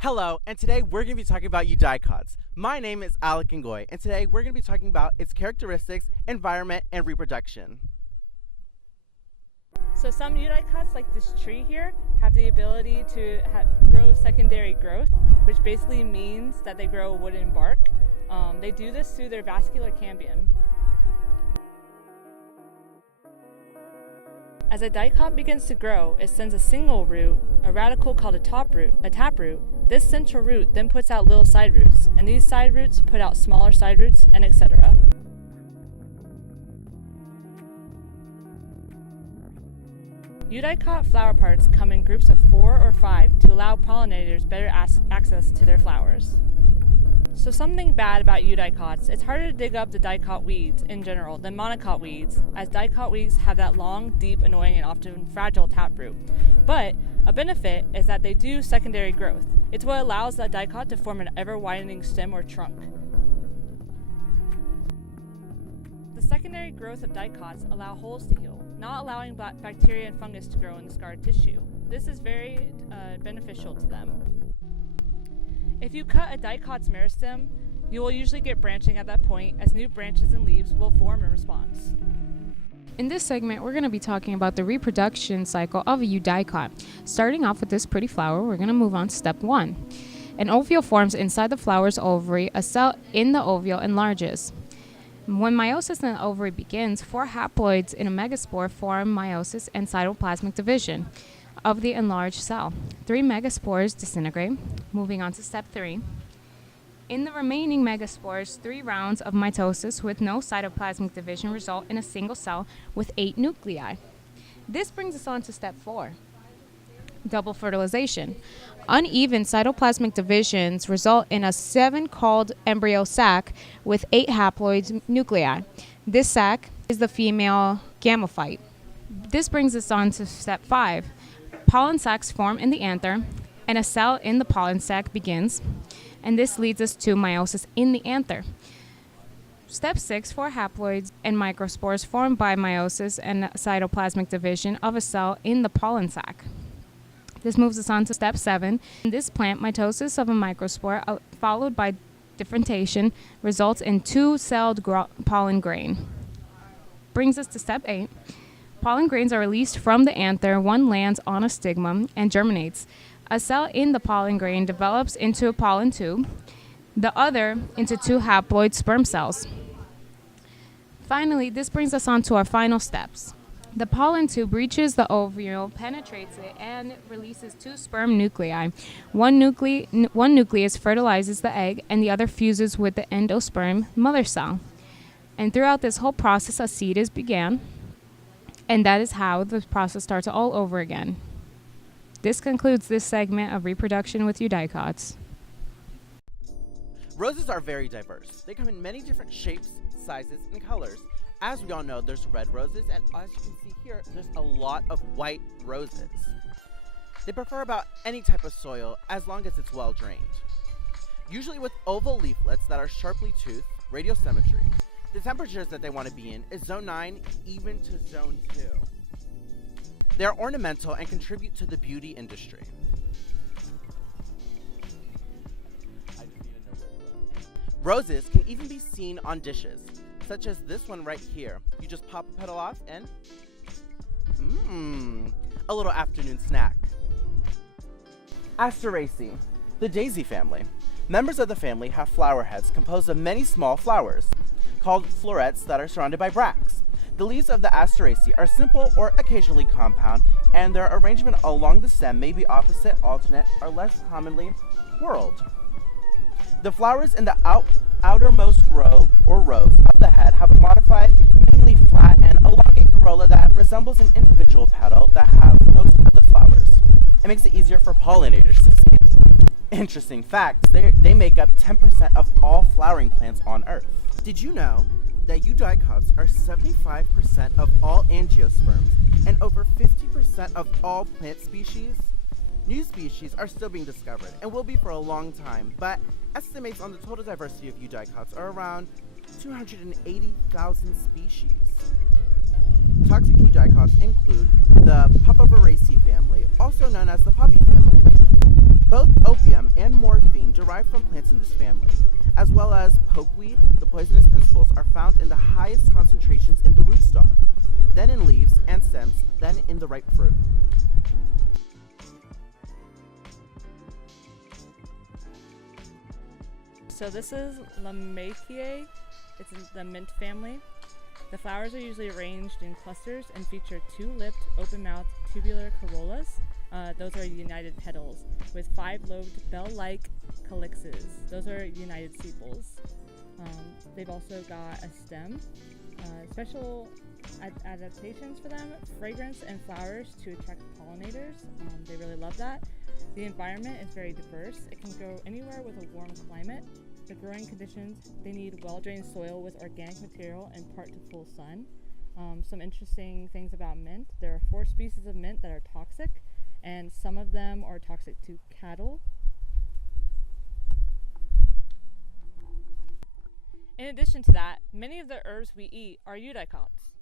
Hello, and today we're going to be talking about Eudicots. My name is Alec Ngoy, and today we're going to be talking about its characteristics, environment, and reproduction. So some Eudicots, like this tree here, have the ability to grow secondary growth, which basically means that they grow wood and bark. They do this through their vascular cambium. As a dicot begins to grow, it sends a single root, a radicle called a taproot. This central root then puts out little side roots, and these side roots put out smaller side roots, and etc. Eudicot flower parts come in groups of 4 or 5 to allow pollinators better access to their flowers. So something bad about Eudicots, it's harder to dig up the dicot weeds in general than monocot weeds, as dicot weeds have that long, deep, annoying, and often fragile taproot. But a benefit is that they do secondary growth. It's what allows that dicot to form an ever-widening stem or trunk. The secondary growth of dicots allow holes to heal, not allowing bacteria and fungus to grow in the scarred tissue. This is very beneficial to them. If you cut a dicot's meristem, you will usually get branching at that point, as new branches and leaves will form in response. In this segment, we're going to be talking about the reproduction cycle of a eudicot. Starting off with this pretty flower, we're going to move on to step 1. An ovule forms inside the flower's ovary. A cell in the ovule enlarges. When meiosis in the ovary begins, 4 haploids in a megaspore form meiosis and cytoplasmic division of the enlarged cell. 3 megaspores disintegrate. Moving on to step 3. In the remaining megaspores, 3 rounds of mitosis with no cytoplasmic division result in a single cell with 8 nuclei. This brings us on to step 4. Double fertilization. Uneven cytoplasmic divisions result in a 7-called embryo sac with 8 haploid nuclei. This sac is the female gametophyte. This brings us on to step 5. Pollen sacs form in the anther, and a cell in the pollen sac begins, and this leads us to meiosis in the anther. Step 6, 4 haploids and microspores formed by meiosis and cytoplasmic division of a cell in the pollen sac. This moves us on to step 7. In this plant, mitosis of a microspore followed by differentiation results in 2-celled pollen grain. Brings us to step 8. Pollen grains are released from the anther. One lands on a stigma and germinates. A cell in the pollen grain develops into a pollen tube, the other into 2 haploid sperm cells. Finally, this brings us on to our final steps. The pollen tube reaches the ovule, penetrates it, and releases 2 sperm nuclei. One nucleus fertilizes the egg, and the other fuses with the endosperm mother cell. And throughout this whole process, a seed is began. And that is how the process starts all over again. This concludes this segment of reproduction with Eudicots. Roses are very diverse. They come in many different shapes, sizes, and colors. As we all know, there's red roses, and as you can see here, there's a lot of white roses. They prefer about any type of soil as long as it's well drained. Usually with oval leaflets that are sharply toothed, radial symmetry. The temperatures that they want to be in is zone 9 even to zone 2. They are ornamental and contribute to the beauty industry. Roses can even be seen on dishes, such as this one right here. You just pop a petal off and a little afternoon snack. Asteraceae, the daisy family. Members of the family have flower heads composed of many small flowers, called florets, that are surrounded by bracts. The leaves of the Asteraceae are simple or occasionally compound, and their arrangement along the stem may be opposite, alternate, or less commonly whorled. The flowers in the outermost row or rows of the head have a modified, mainly flat and elongate corolla that resembles an individual petal that have most of the flowers. It makes it easier for pollinators to see. Interesting fact, they make up 10% of all flowering plants on Earth. Did you know that Eudicots are 75% of all angiosperms and over 50% of all plant species? New species are still being discovered and will be for a long time, but estimates on the total diversity of Eudicots are around 280,000 species. Toxic Eudicots include the Papaveraceae family, also known as the poppy family. Both opioids opium and morphine derived from plants in this family, as well as pokeweed. The poisonous principles are found in the highest concentrations in the rootstock, then in leaves and stems, then in the ripe fruit. So this is Lamiaceae. It's in the mint family. The flowers are usually arranged in clusters and feature two-lipped, open-mouthed, tubular corollas. Those are united petals, with five-lobed, bell-like calyxes. Those are united sepals. They've also got a stem. Special adaptations for them: fragrance and flowers to attract pollinators. They really love that. The environment is very diverse. It can grow anywhere with a warm climate. The growing conditions: they need well-drained soil with organic material and part to full sun. Some interesting things about mint: there are 4 species of mint that are toxic, and some of them are toxic to cattle. In addition to that, many of the herbs we eat are eudicots.